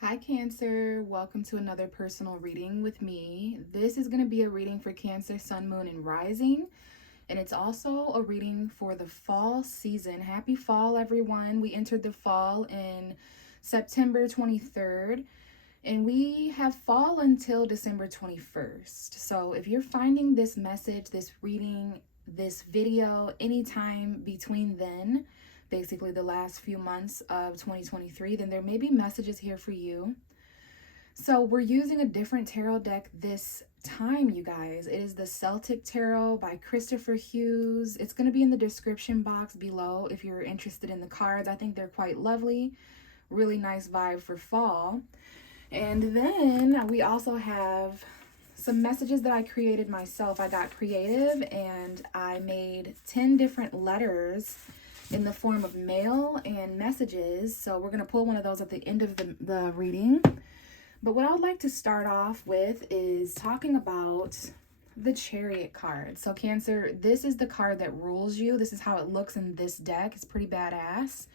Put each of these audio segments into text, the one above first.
Hi Cancer, welcome to another personal reading with me. This is going to be a reading for Cancer, Sun, Moon, and Rising. And it's also a reading for the fall season. Happy fall, everyone. We entered the fall in September 23rd. And we have fall until December 21st. So if you're finding this message, this reading, this video anytime between then, basically the last few months of 2023, then there may be messages here for you. So we're using a different tarot deck this time, you guys. It is the CELTIC Tarot by Kristoffer Hughes. It's going to be in the description box below if you're interested in the cards. I think they're quite lovely. Really nice vibe for fall. And then we also have some messages that I created myself. I got creative and I made 10 different letters in the form of mail and messages. So we're going to pull one of those at the end of the reading. But what I would like to start off with is talking about the Chariot card. So Cancer, this is the card that rules you. This is how it looks in this deck. It's pretty badass.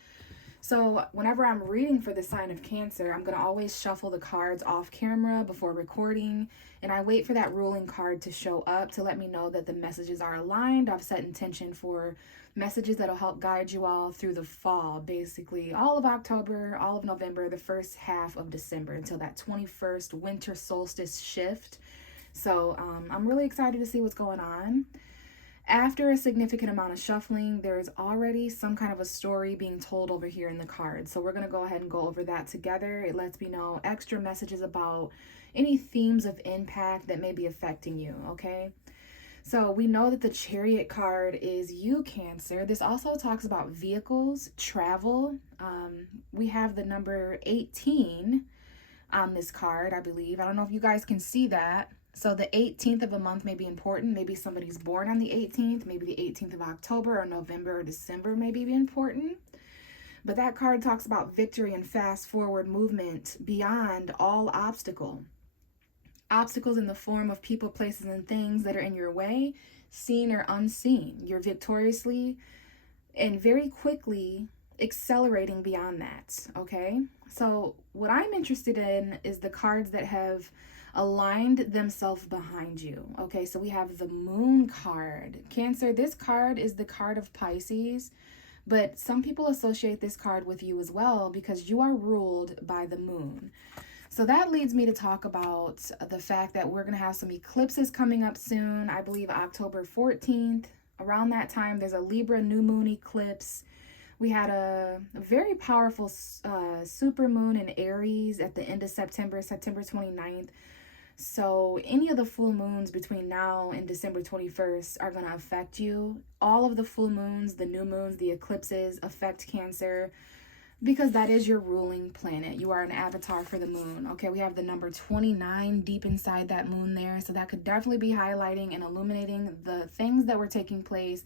So whenever I'm reading for the sign of Cancer, I'm going to always shuffle the cards off camera before recording. And I wait for that ruling card to show up to let me know that the messages are aligned. I've set intention for messages that'll help guide you all through the fall, basically all of October, all of November, the first half of December until that 21st winter solstice shift. So I'm really excited to see what's going on. After a significant amount of shuffling, there's already some kind of a story being told over here in the cards. So we're going to go ahead and go over that together. It lets me know extra messages about any themes of impact that may be affecting you, okay? So we know that the Chariot card is you, Cancer. This also talks about vehicles, travel. We have the number 18 on this card, I believe. I don't know if you guys can see that. So the 18th of a month may be important. Maybe somebody's born on the 18th. Maybe the 18th of October or November or December may be important. But that card talks about victory and fast forward movement beyond all obstacle. Obstacles in the form of people, places, and things that are in your way, seen or unseen. You're victoriously and very quickly accelerating beyond that, okay? So what I'm interested in is the cards that have aligned themselves behind you, okay? So we have the Moon card. Cancer, this card is the card of Pisces, but some people associate this card with you as well because you are ruled by the moon. So that leads me to talk about the fact that we're going to have some eclipses coming up soon. I believe October 14th. Around that time, there's a Libra new moon eclipse. We had a very powerful super moon in Aries at the end of September 29th. So any of the full moons between now and December 21st are going to affect you. All of the full moons, the new moons, the eclipses affect Cancer because that is your ruling planet. You are an avatar for the moon. Okay, we have the number 29 deep inside that moon there. So that could definitely be highlighting and illuminating the things that were taking place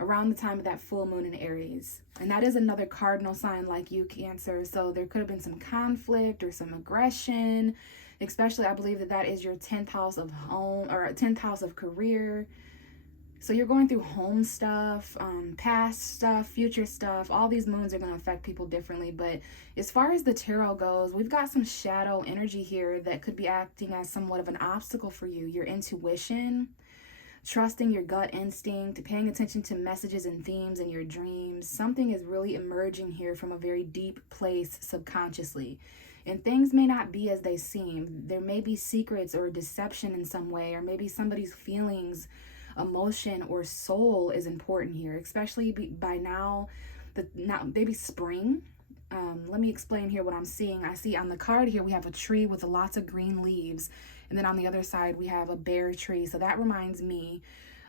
around the time of that full moon in Aries. And that is another cardinal sign like you, Cancer. So there could have been some conflict or some aggression, especially I believe that that is your 10th house of home or 10th house of career. So you're going through home stuff, past stuff, future stuff. All these moons are going to affect people differently. But as far as the tarot goes, we've got some shadow energy here that could be acting as somewhat of an obstacle for you. Your intuition, trusting your gut instinct, paying attention to messages and themes in your dreams. Something is really emerging here from a very deep place subconsciously. And things may not be as they seem. There may be secrets or deception in some way, or maybe somebody's emotion or soul is important here, especially by now maybe spring. Let me explain here what I'm seeing. I see on the card here we have a tree with lots of green leaves, and then on the other side we have a bare tree. So that reminds me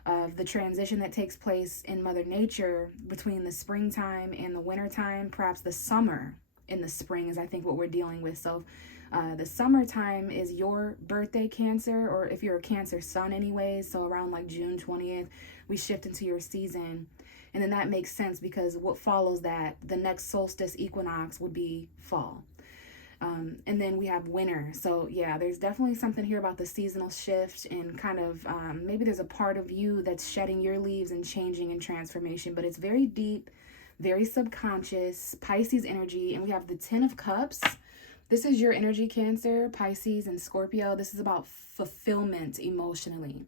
of the transition that takes place in Mother Nature between the springtime and the wintertime. Perhaps the summer in the spring is I think what we're dealing with. So the summertime is your birthday, Cancer, or if you're a Cancer sun anyways, so around like June 20th, we shift into your season. And then that makes sense because what follows that, the next solstice equinox would be fall. And then we have winter. So yeah, there's definitely something here about the seasonal shift and kind of maybe there's a part of you that's shedding your leaves and changing and transformation, but it's very deep, very subconscious, Pisces energy. And we have the 10 of Cups. This is your energy, Cancer, Pisces, and Scorpio. This is about fulfillment emotionally.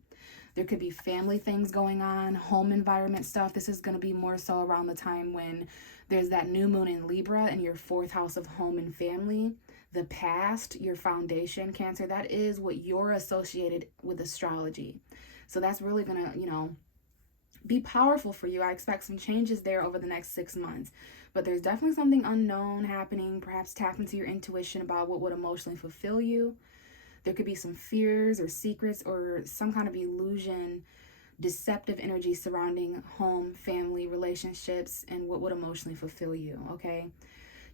There could be family things going on, home environment stuff. This is going to be more so around the time when there's that new moon in Libra in your 4th house of home and family. The past, your foundation, Cancer, that is what you're associated with astrology. So that's really going to, be powerful for you. I expect some changes there over the next 6 months. But there's definitely something unknown happening. Perhaps tap into your intuition about what would emotionally fulfill you. There could be some fears or secrets or some kind of illusion, deceptive energy surrounding home, family, relationships, and what would emotionally fulfill you, okay?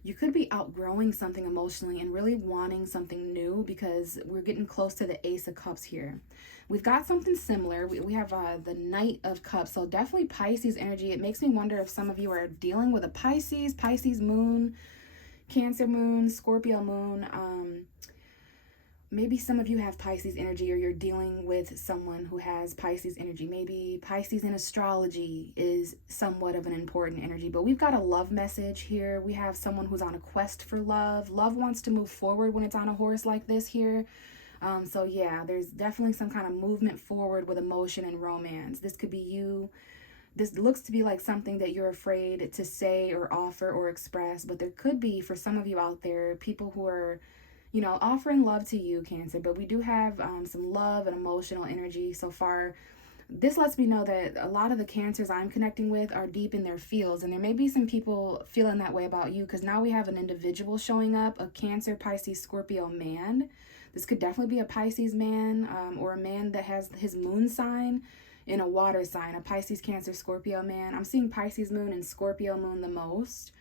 You could be outgrowing something emotionally and really wanting something new, because we're getting close to the Ace of Cups here. We've got something similar. We have the Knight of Cups, so definitely Pisces energy. It makes me wonder if some of you are dealing with a Pisces moon, Cancer moon, Scorpio moon. Maybe some of you have Pisces energy, or you're dealing with someone who has Pisces energy. Maybe Pisces in astrology is somewhat of an important energy. But we've got a love message here. We have someone who's on a quest for love. Love wants to move forward when it's on a horse like this here. So yeah, there's definitely some kind of movement forward with emotion and romance. This could be you. This looks to be like something that you're afraid to say or offer or express. But there could be, for some of you out there, people who are offering love to you, Cancer. But we do have some love and emotional energy so far. This lets me know that a lot of the Cancers I'm connecting with are deep in their fields, and there may be some people feeling that way about you, because now we have an individual showing up, a Cancer, Pisces, Scorpio man. This could definitely be a Pisces man, or a man that has his moon sign in a water sign, a Pisces, Cancer, Scorpio man. I'm seeing Pisces moon and Scorpio moon the most.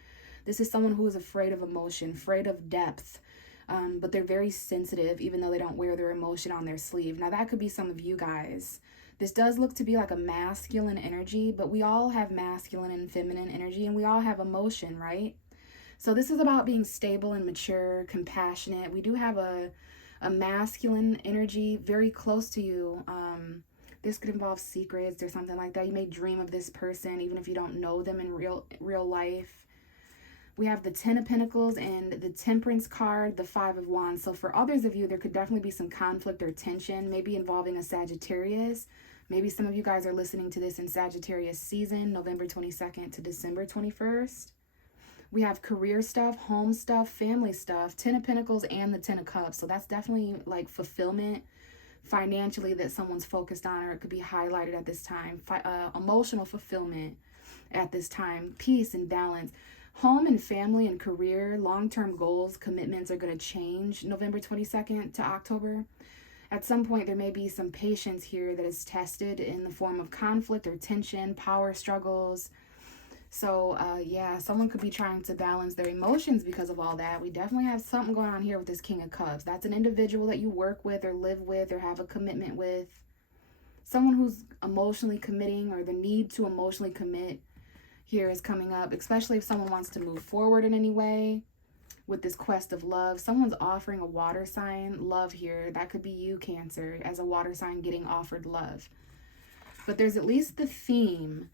This is someone who is afraid of emotion, afraid of depth. But they're very sensitive, even though they don't wear their emotion on their sleeve. Now, that could be some of you guys. This does look to be like a masculine energy, but we all have masculine and feminine energy, and we all have emotion, right? So this is about being stable and mature, compassionate. We do have a masculine energy very close to you. This could involve secrets or something like that. You may dream of this person, even if you don't know them in real life. We have the 10 of Pentacles and the Temperance card, the 5 of Wands. So for others of you, there could definitely be some conflict or tension, maybe involving a Sagittarius. Maybe some of you guys are listening to this in Sagittarius season, November 22nd to December 21st. We have career stuff, home stuff, family stuff, 10 of Pentacles and the 10 of Cups. So that's definitely like fulfillment financially that someone's focused on, or it could be highlighted at this time. Emotional fulfillment at this time, peace and balance. Home and family and career, long-term goals, commitments are going to change November 22nd to October. At some point, there may be some patience here that is tested in the form of conflict or tension, power struggles. So, yeah, someone could be trying to balance their emotions because of all that. We definitely have something going on here with this King of Cups. That's an individual that you work with or live with or have a commitment with. Someone who's emotionally committing, or the need to emotionally commit here is coming up, especially if someone wants to move forward in any way with this quest of love. Someone's offering a water sign love here. That could be you, Cancer, as a water sign getting offered love. But there's at least the theme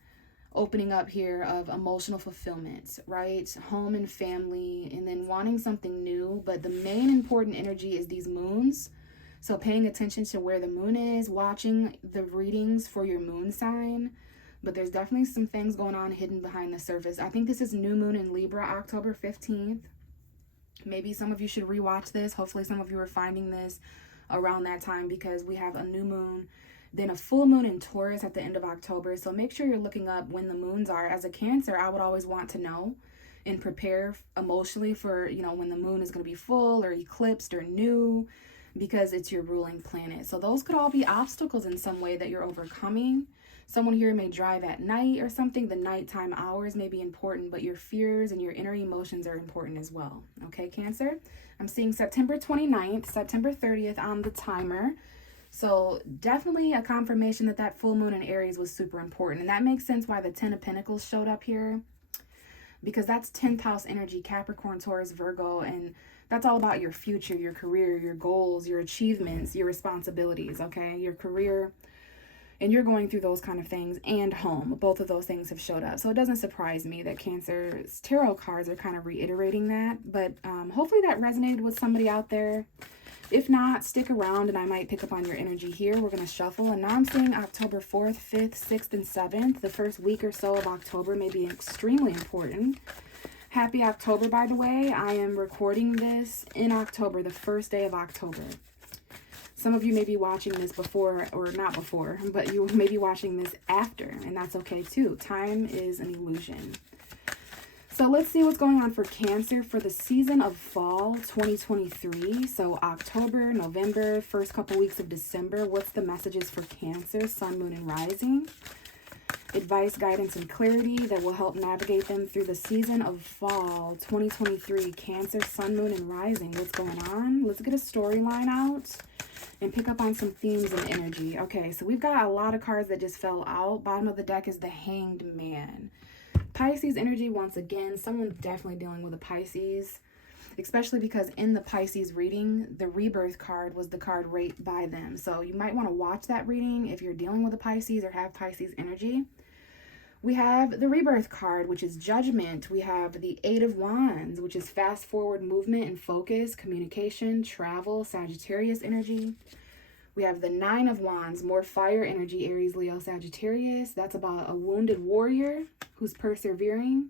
opening up here of emotional fulfillment, right? Home and family, and then wanting something new. But the main important energy is these moons. So paying attention to where the moon is, watching the readings for your moon sign. But there's definitely some things going on hidden behind the surface. I think this is new moon in Libra, October 15th. Maybe some of you should rewatch this. Hopefully some of you are finding this around that time, because we have a new moon, then a full moon in Taurus at the end of October. So make sure you're looking up when the moons are. As a Cancer, I would always want to know and prepare emotionally for, when the moon is going to be full or eclipsed or new, because it's your ruling planet. So those could all be obstacles in some way that you're overcoming. Someone here may drive at night or something. The nighttime hours may be important, but your fears and your inner emotions are important as well. Okay, Cancer? I'm seeing September 29th, September 30th on the timer. So definitely a confirmation that that full moon in Aries was super important. And that makes sense why the 10 of Pentacles showed up here, because that's 10th house energy, Capricorn, Taurus, Virgo, and that's all about your future, your career, your goals, your achievements, your responsibilities, okay? Your career and you're going through those kind of things, and home. Both of those things have showed up. So it doesn't surprise me that Cancer's tarot cards are kind of reiterating that. But hopefully that resonated with somebody out there. If not, stick around and I might pick up on your energy here. We're going to shuffle. And now I'm seeing October 4th, 5th, 6th, and 7th. The first week or so of October may be extremely important. Happy October, by the way. I am recording this in October, the first day of October. Some of you may be watching this before, or not before, but you may be watching this after, and that's okay too. Time is an illusion. So let's see what's going on for Cancer for the season of fall 2023. So October, November, first couple weeks of December. What's the messages for Cancer, Sun, Moon, and Rising? Advice, guidance, and clarity that will help navigate them through the season of fall 2023. Cancer, Sun, Moon, and Rising. What's going on? Let's get a storyline out and pick up on some themes and energy. Okay, so we've got a lot of cards that just fell out. Bottom of the deck is the Hanged Man. Pisces energy, once again, someone's definitely dealing with a Pisces, especially because in the Pisces reading, the Rebirth card was the card right by them. So you might want to watch that reading if you're dealing with a Pisces or have Pisces energy. We have the Rebirth card, which is Judgment. We have the Eight of Wands, which is fast forward movement and focus, communication, travel, Sagittarius energy. We have the Nine of Wands, more fire energy, Aries, Leo, Sagittarius. That's about a wounded warrior who's persevering.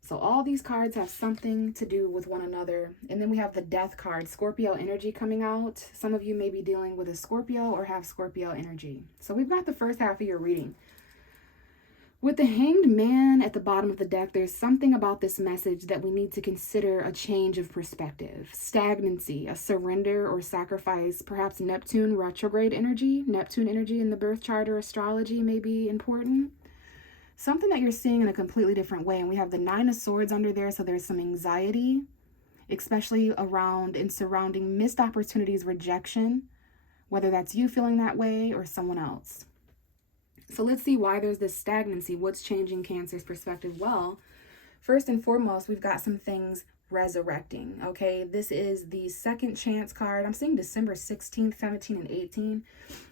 So all these cards have something to do with one another. And then we have the Death card, Scorpio energy coming out. Some of you may be dealing with a Scorpio or have Scorpio energy. So we've got the first half of your reading. With the Hanged Man at the bottom of the deck, there's something about this message that we need to consider a change of perspective. Stagnancy, a surrender or sacrifice, perhaps Neptune retrograde energy. Neptune energy in the birth chart or astrology may be important. Something that you're seeing in a completely different way. And we have the Nine of Swords under there, so there's some anxiety, especially around and surrounding missed opportunities, rejection, whether that's you feeling that way or someone else. So let's see why there's this stagnancy. What's changing Cancer's perspective? Well, first and foremost, we've got some things resurrecting, okay? This is the second chance card. I'm seeing December 16th, 17, and 18.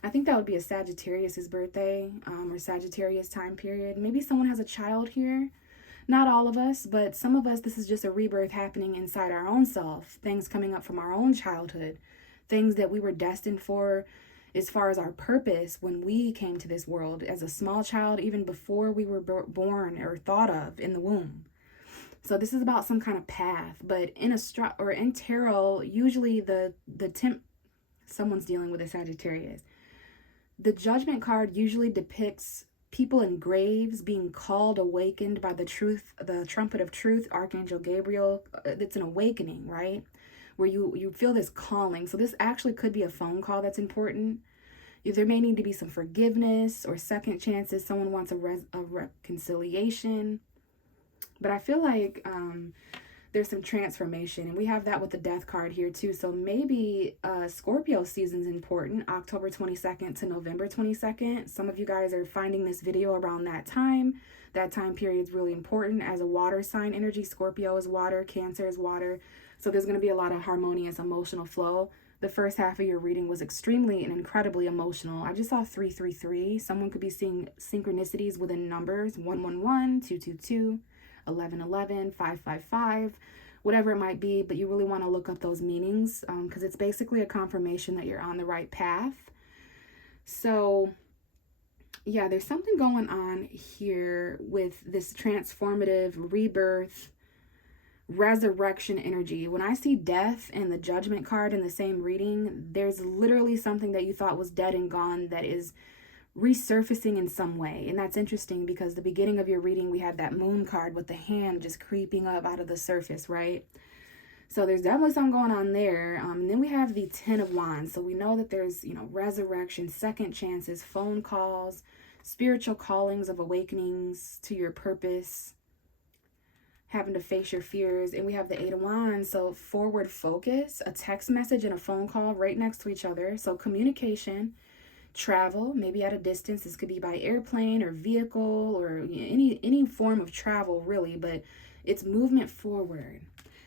I think that would be a Sagittarius's birthday or Sagittarius time period. Maybe someone has a child here. Not all of us, but some of us, this is just a rebirth happening inside our own self. Things coming up from our own childhood. Things that we were destined for as far as our purpose when we came to this world as a small child, even before we were born or thought of in the womb. So this is about some kind of path, but in tarot, usually someone's dealing with a Sagittarius. The Judgment card usually depicts people in graves being called, awakened by the truth, the trumpet of truth, Archangel Gabriel. It's an awakening, right? Where you feel this calling. So this actually could be a phone call that's important. There may need to be some forgiveness or second chances. Someone wants a reconciliation. But I feel like there's some transformation. And we have that with the Death card here too. So maybe Scorpio season's important. October 22nd to November 22nd. Some of you guys are finding this video around that time. That time period is really important. As a water sign energy, Scorpio is water, Cancer is water. So there's going to be a lot of harmonious emotional flow. The first half of your reading was extremely and incredibly emotional. I just saw 333. Someone could be seeing synchronicities within numbers, 111, 222, 1111, 555, whatever it might be. But you really want to look up those meanings because it's basically a confirmation that you're on the right path. So yeah, there's something going on here with this transformative rebirth, resurrection energy. When I see death and the Judgment card in the same reading, there's literally something that you thought was dead and gone that is resurfacing in some way. And that's interesting because the beginning of your reading, we had that Moon card with the hand just creeping up out of the surface, right? So there's definitely something going on there. And then we have the Ten of Wands. So we know that there's, resurrection, second chances, phone calls, spiritual callings of awakenings to your purpose, having to face your fears. And we have the Eight of Wands, so forward focus, a text message and a phone call right next to each other. So communication, travel, maybe at a distance. This could be by airplane or vehicle or any form of travel really, but it's movement forward.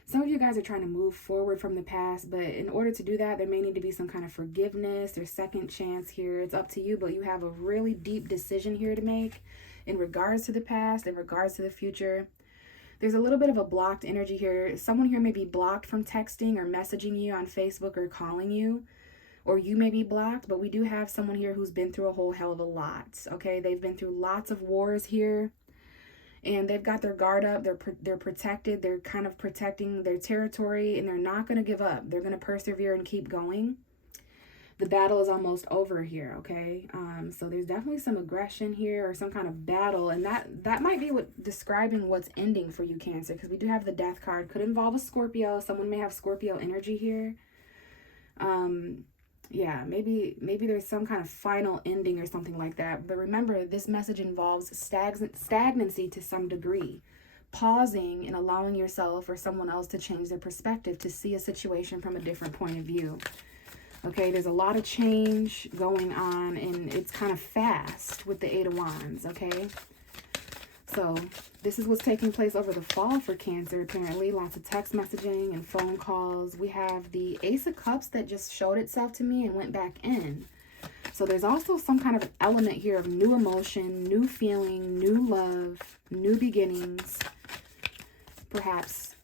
Some of you guys are trying to move forward from the past, but in order to do that, there may need to be some kind of forgiveness or second chance here. It's up to you, but you have a really deep decision here to make in regards to the past, in regards to the future. There's a little bit of a blocked energy here. Someone here may be blocked from texting or messaging you on Facebook or calling you, or you may be blocked, but we do have someone here who's been through a whole hell of a lot, okay? They've been through lots of wars here. And they've got their guard up. They're protected. They're kind of protecting their territory, and they're not going to give up. They're going to persevere and keep going. The battle is almost over here, okay? So there's definitely some aggression here or some kind of battle, and that might be what describing what's ending for you, Cancer, because we do have the Death card. Could involve a Scorpio. Someone may have Scorpio energy here. Yeah, maybe there's some kind of final ending or something like that. But remember, this message involves stagnancy to some degree. Pausing and allowing yourself or someone else to change their perspective, to see a situation from a different point of view. Okay, there's a lot of change going on, and it's kind of fast with the Eight of Wands, okay? So this is what's taking place over the fall for Cancer, apparently. Lots of text messaging and phone calls. We have the Ace of Cups that just showed itself to me and went back in. So there's also some kind of element here of new emotion, new feeling, new love, new beginnings. Perhaps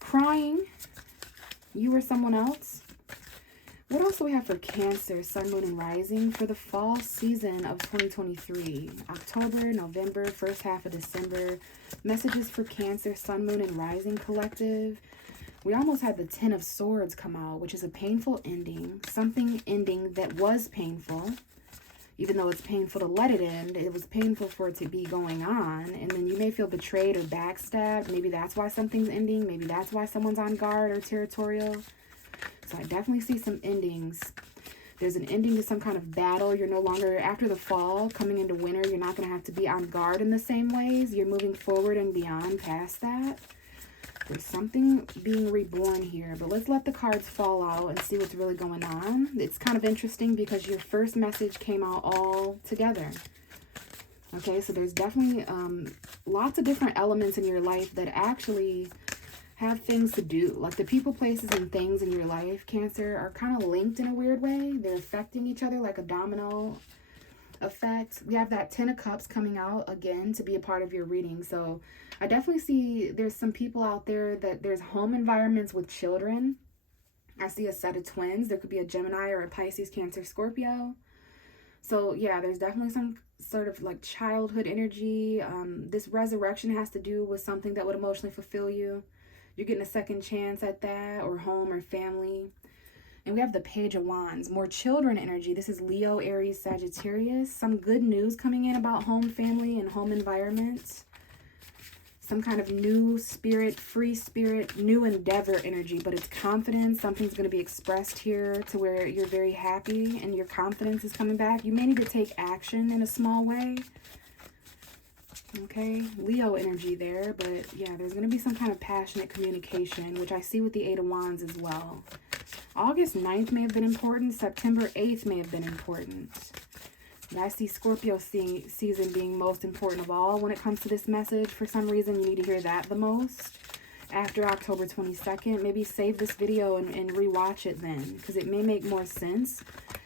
crying, you or someone else. What else do we have for Cancer, Sun, Moon, and Rising for the fall season of 2023? October, November, first half of December. Messages for Cancer, Sun, Moon, and Rising collective. We almost had the Ten of Swords come out, which is a painful ending. Something ending that was painful. Even though it's painful to let it end, it was painful for it to be going on. And then you may feel betrayed or backstabbed. Maybe that's why something's ending. Maybe that's why someone's on guard or territorial. So I definitely see some endings. There's an ending to some kind of battle. You're no longer, after the fall, coming into winter, you're not going to have to be on guard in the same ways. You're moving forward and beyond past that. There's something being reborn here. But let's let the cards fall out and see what's really going on. It's kind of interesting because your first message came out all together. Okay, so there's definitely lots of different elements in your life that actually have things to do. Like the people, places, and things in your life, Cancer, are kind of linked in a weird way. They're affecting each other like a domino effect. We have that Ten of Cups coming out again to be a part of your reading. So I definitely see there's some people out there that there's home environments with children. I see a set of twins. There could be a Gemini or a Pisces, Cancer, Scorpio. So yeah, there's definitely some sort of like childhood energy. This resurrection has to do with something that would emotionally fulfill you. You're getting a second chance at that, or home or family. And we have the Page of Wands, more children energy. This is Leo, Aries, Sagittarius. Some good news coming in about home, family, and home environment. Some kind of new spirit, free spirit, new endeavor energy, but it's confidence. Something's going to be expressed here to where you're very happy and your confidence is coming back. You may need to take action in a small way. Okay, Leo energy there, but yeah, there's going to be some kind of passionate communication, which I see with the Eight of Wands as well. August 9th may have been important. September 8th may have been important. And I see Scorpio season being most important of all when it comes to this message. For some reason, you need to hear that the most. After October 22nd, maybe save this video and rewatch it then, because it may make more sense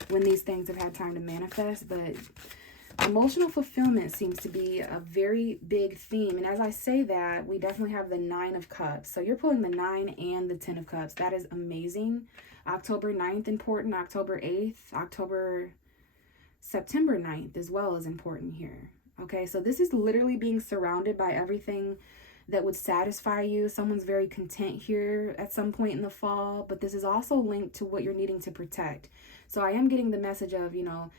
when these things have had time to manifest, but emotional fulfillment seems to be a very big theme. And as I say that, we definitely have the Nine of Cups. So you're pulling the 9 and the 10 of Cups. That is amazing. October 9th important. October 8th. September 9th as well is important here. Okay, so this is literally being surrounded by everything that would satisfy you. Someone's very content here at some point in the fall. But this is also linked to what you're needing to protect. So I am getting the message of, you know,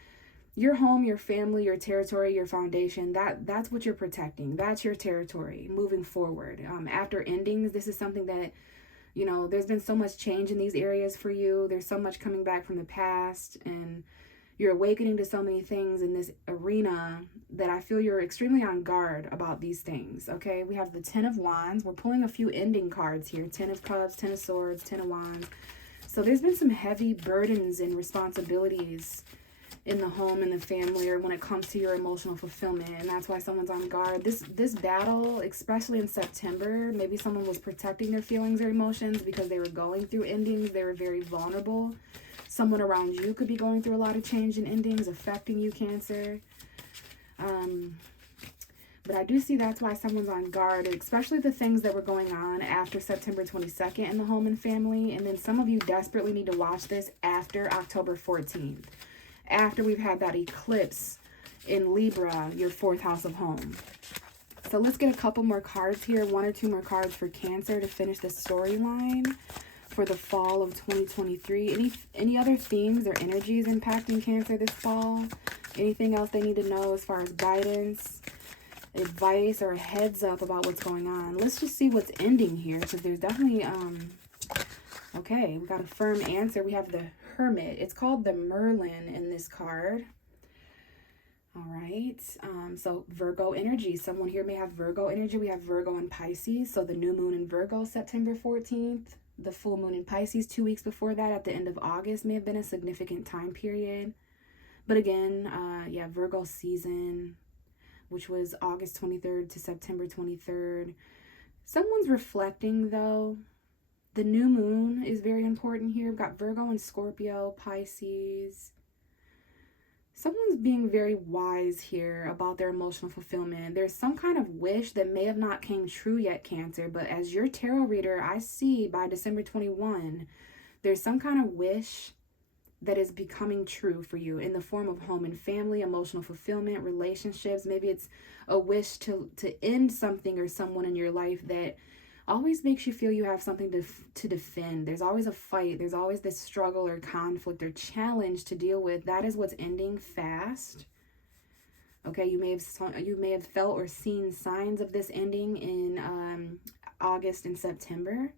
your home, your family, your territory, your foundation, that's what you're protecting. That's your territory moving forward. After endings, this is something that, you know, there's been so much change in these areas for you. There's so much coming back from the past, and you're awakening to so many things in this arena that I feel you're extremely on guard about these things, okay? We have the Ten of Wands. We're pulling a few ending cards here. Ten of Cups, Ten of Swords, Ten of Wands. So there's been some heavy burdens and responsibilities in the home, in the family, or when it comes to your emotional fulfillment. And that's why someone's on guard. This battle, especially in September, maybe someone was protecting their feelings or emotions because they were going through endings. They were very vulnerable. Someone around you could be going through a lot of change and endings affecting you, Cancer. But I do see that's why someone's on guard, especially the things that were going on after September 22nd in the home and family. And then some of you desperately need to watch this after October 14th. After we've had that eclipse in Libra, your 4th house of home. So let's get a couple more cards here. 1 or 2 more cards for Cancer to finish the storyline for the fall of 2023. Any other themes or energies impacting Cancer this fall? Anything else they need to know as far as guidance, advice, or a heads up about what's going on? Let's just see what's ending here, because there's definitely okay, we got a firm answer. We have the Hermit. It's called the Merlin in this card. All right, so Virgo energy. Someone here may have Virgo energy. We have Virgo and Pisces. So the new moon in Virgo, September 14th. The full moon in Pisces 2 weeks before that at the end of August may have been a significant time period. But again, yeah, Virgo season, which was August 23rd to September 23rd. Someone's reflecting, though. The new moon is very important here. We've got Virgo and Scorpio, Pisces. Someone's being very wise here about their emotional fulfillment. There's some kind of wish that may have not came true yet, Cancer, but as your tarot reader, I see by December 21, there's some kind of wish that is becoming true for you in the form of home and family, emotional fulfillment, relationships. Maybe it's a wish to end something or someone in your life that always makes you feel you have something to defend. There's always a fight. There's always this struggle or conflict or challenge to deal with. That is what's ending fast. Okay, you may have felt or seen signs of this ending in August and September.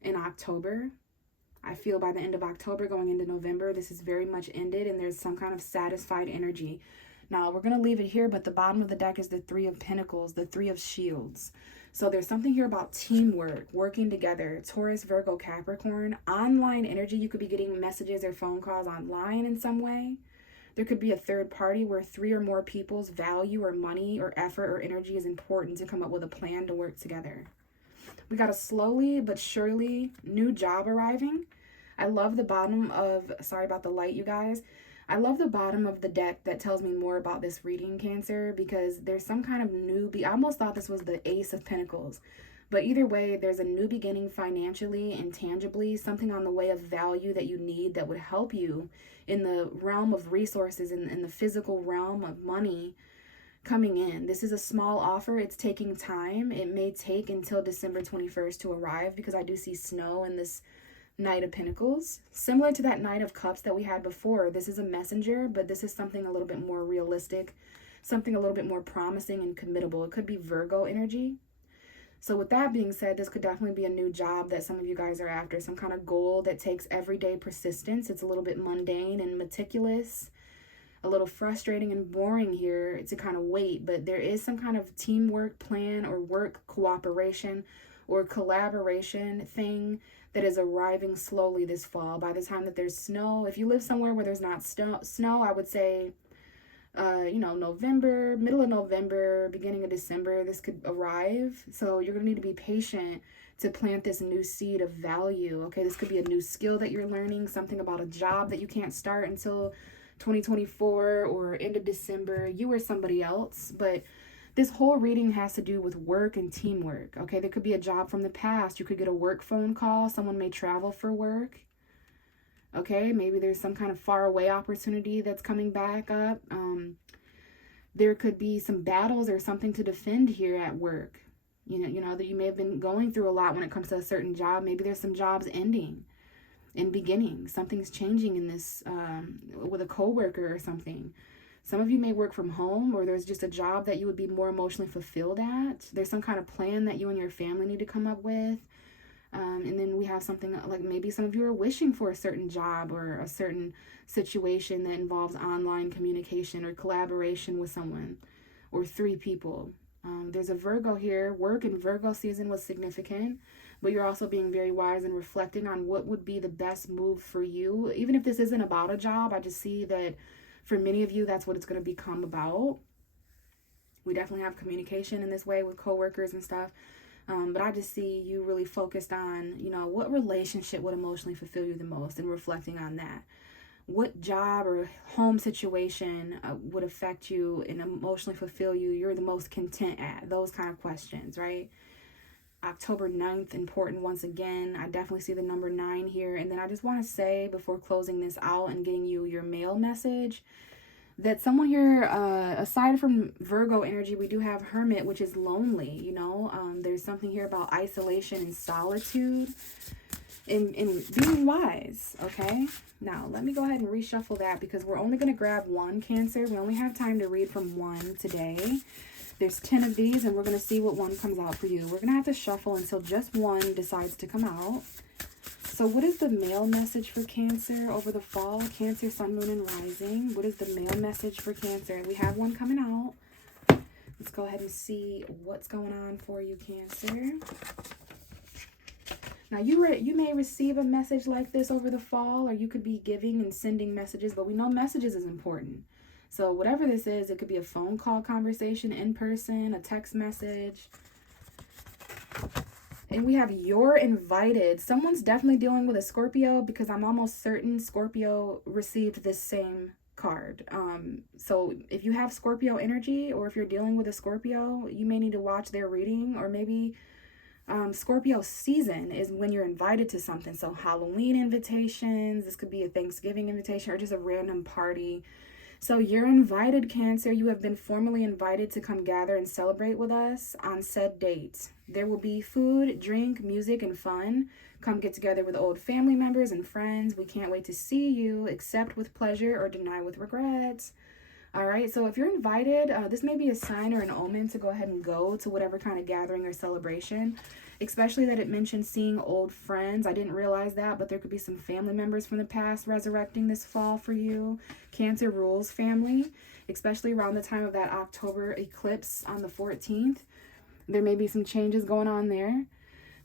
In October, I feel by the end of October going into November, this is very much ended and there's some kind of satisfied energy. Now, we're going to leave it here, but the bottom of the deck is the 3 of Pentacles, the 3 of Shields. So there's something here about teamwork, working together. Taurus, Virgo, Capricorn. Online energy, you could be getting messages or phone calls online in some way. There could be a third party where 3 or more people's value or money or effort or energy is important to come up with a plan to work together. We got a slowly but surely new job arriving. I love the bottom of, sorry about the light, you guys. I love the bottom of the deck that tells me more about this reading, Cancer, because there's some kind of I almost thought this was the Ace of Pentacles. But either way, there's a new beginning financially and tangibly, something on the way of value that you need that would help you in the realm of resources, in the physical realm of money coming in. This is a small offer. It's taking time. It may take until December 21st to arrive because I do see snow in this Knight of Pentacles. Similar to that Knight of Cups that we had before, this is a messenger, but this is something a little bit more realistic, something a little bit more promising and committable. It could be Virgo energy. So with that being said, this could definitely be a new job that some of you guys are after, some kind of goal that takes everyday persistence. It's a little bit mundane and meticulous, a little frustrating and boring here to kind of wait, but there is some kind of teamwork plan or work cooperation or collaboration thing that is arriving slowly this fall. By the time that there's snow, if you live somewhere where there's not snow, I would say, November, middle of November, beginning of December, this could arrive. So you're going to need to be patient to plant this new seed of value. Okay, this could be a new skill that you're learning, something about a job that you can't start until 2024 or end of December, you or somebody else. But this whole reading has to do with work and teamwork. Okay, there could be a job from the past. You could get a work phone call. Someone may travel for work. Okay, maybe there's some kind of faraway opportunity that's coming back up. There could be some battles or something to defend here at work. You know that you may have been going through a lot when it comes to a certain job. Maybe there's some jobs ending and beginning. Something's changing in this with a coworker or something. Some of you may work from home, or there's just a job that you would be more emotionally fulfilled at. There's some kind of plan that you and your family need to come up with. And then we have something like maybe some of you are wishing for a certain job or a certain situation that involves online communication or collaboration with someone or 3 people. There's a Virgo here. Work in Virgo season was significant, but you're also being very wise and reflecting on what would be the best move for you. Even if this isn't about a job, I just see that For many of you, that's what it's going to become about. We definitely have communication in this way with coworkers and stuff. But I just see you really focused on, what relationship would emotionally fulfill you the most, and reflecting on that. What job or home situation would affect you and emotionally fulfill you? You're the most content at those kind of questions, right? October 9th, important once again. I definitely see the number 9 here. And then I just want to say, before closing this out and getting you your mail message, that someone here, aside from Virgo energy, we do have Hermit, which is lonely, there's something here about isolation and solitude and being wise, okay? Now, let me go ahead and reshuffle that, because we're only going to grab one, Cancer. We only have time to read from one today. There's 10 of these, and we're going to see what one comes out for you. We're going to have to shuffle until just one decides to come out. So what is the mail message for Cancer over the fall? Cancer, Sun, Moon, and Rising. What is the mail message for Cancer? We have one coming out. Let's go ahead and see what's going on for you, Cancer. Now, you may receive a message like this over the fall, or you could be giving and sending messages, but we know messages is important. So whatever this is, it could be a phone call conversation, in person, a text message. And we have you're invited. Someone's definitely dealing with a Scorpio, because I'm almost certain Scorpio received this same card. So if you have Scorpio energy, or if you're dealing with a Scorpio, you may need to watch their reading. Or maybe Scorpio season is when you're invited to something. So Halloween invitations, this could be a Thanksgiving invitation, or just a random party. So you're invited, Cancer. You have been formally invited to come gather and celebrate with us on said date. There will be food, drink, music, and fun. Come get together with old family members and friends. We can't wait to see you. Accept with pleasure or deny with regret. All right, so if you're invited, this may be a sign or an omen to go ahead and go to whatever kind of gathering or celebration, especially that it mentioned seeing old friends. I didn't realize that, but there could be some family members from the past resurrecting this fall for you. Cancer rules family, especially around the time of that October eclipse on the 14th. There may be some changes going on there.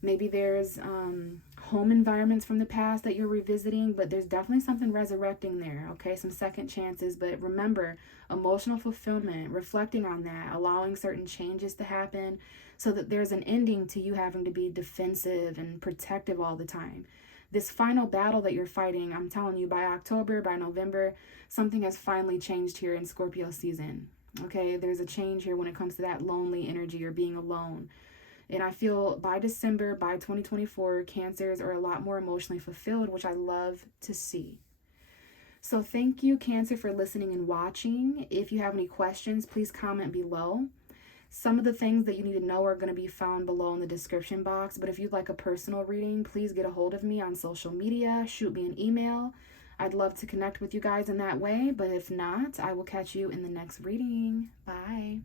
Maybe there's home environments from the past that you're revisiting, but there's definitely something resurrecting there, okay? Some second chances. But remember, emotional fulfillment, reflecting on that, allowing certain changes to happen so that there's an ending to you having to be defensive and protective all the time. This final battle that you're fighting, I'm telling you, by October, by November, something has finally changed here in Scorpio season, okay? There's a change here when it comes to that lonely energy or being alone. And I feel by December, by 2024, Cancers are a lot more emotionally fulfilled, which I love to see. So thank you, Cancer, for listening and watching. If you have any questions, please comment below. Some of the things that you need to know are going to be found below in the description box. But if you'd like a personal reading, please get a hold of me on social media. Shoot me an email. I'd love to connect with you guys in that way. But if not, I will catch you in the next reading. Bye.